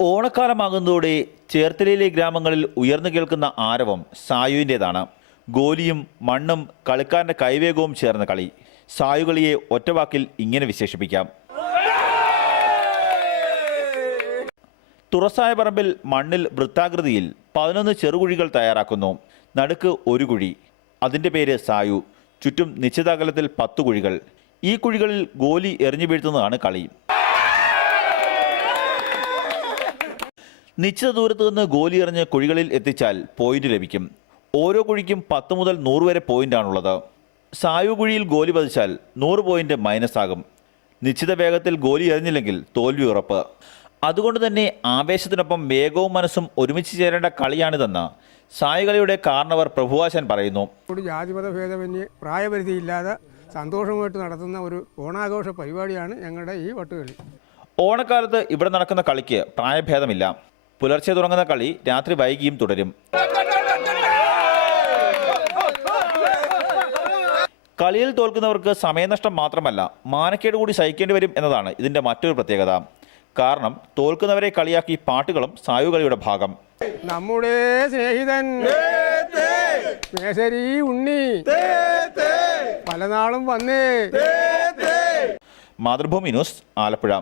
ഓണക്കാലമാകുന്നതോടെ ചേർത്തലയിലെ ഗ്രാമങ്ങളിൽ ഉയർന്നു കേൾക്കുന്ന ആരവം സായുവിൻ്റേതാണ്. ഗോലിയും മണ്ണും കളിക്കാരൻ്റെ കൈവേഗവും ചേർന്ന കളി. സായുകളിയെ ഒറ്റവാക്കിൽ ഇങ്ങനെ വിശേഷിപ്പിക്കാം: തുറസായ പറമ്പിൽ മണ്ണിൽ വൃത്താകൃതിയിൽ 11 ചെറുകുഴികൾ തയ്യാറാക്കുന്നു. നടുക്ക് ഒരു കുഴി, അതിൻ്റെ പേര് സായു. ചുറ്റും നിശ്ചിത അകലത്തിൽ 10 കുഴികൾ. ഈ കുഴികളിൽ ഗോലി എറിഞ്ഞു വീഴ്ത്തുന്നതാണ് കളി. നിശ്ചിത ദൂരത്ത് നിന്ന് ഗോലി എറിഞ്ഞ് കുഴികളിൽ എത്തിച്ചാൽ പോയിന്റ് ലഭിക്കും. ഓരോ കുഴിക്കും 10 മുതൽ 100 വരെ പോയിന്റാണുള്ളത്. സായു കുഴിയിൽ ഗോലി പതിച്ചാൽ 100 പോയിന്റ് മൈനസ് ആകും. നിശ്ചിത വേഗത്തിൽ ഗോലി എറിഞ്ഞില്ലെങ്കിൽ തോൽവി ഉറപ്പ്. അതുകൊണ്ട് തന്നെ ആവേശത്തിനൊപ്പം വേഗവും മനസ്സും ഒരുമിച്ച് ചേരേണ്ട കളിയാണിതെന്ന് സായുകളിയുടെ കാരണവർ പ്രഭുവാശൻ പറയുന്നു. ജാതിമത ഭേദമന്യേ പ്രായപരിധിയില്ലാതെ സന്തോഷമായിട്ട് നടത്തുന്ന ഒരു ഓണാഘോഷ പരിപാടിയാണ് ഞങ്ങളുടെ ഈ വട്ടുകളി. ഓണക്കാലത്ത് ഇവിടെ നടക്കുന്ന കളിക്ക് പ്രായഭേദമില്ല. പുലർച്ചെ തുടങ്ങുന്ന കളി രാത്രി വൈകിയും തുടരും. കളിയിൽ തോൽക്കുന്നവർക്ക് സമയനഷ്ടം മാത്രമല്ല, മാനക്കേട് കൂടി സഹിക്കേണ്ടി വരും എന്നതാണ് ഇതിൻ്റെ മറ്റൊരു പ്രത്യേകത. കാരണം തോൽക്കുന്നവരെ കളിയാക്കി പാട്ടുകളും സായുകളിയുടെ ഭാഗം. നമ്മുടെ സ്നേഹിതൻ മേശരി ഉണ്ണി പലനാളും വന്നേ. മാതൃഭൂമി ന്യൂസ്, ആലപ്പുഴ.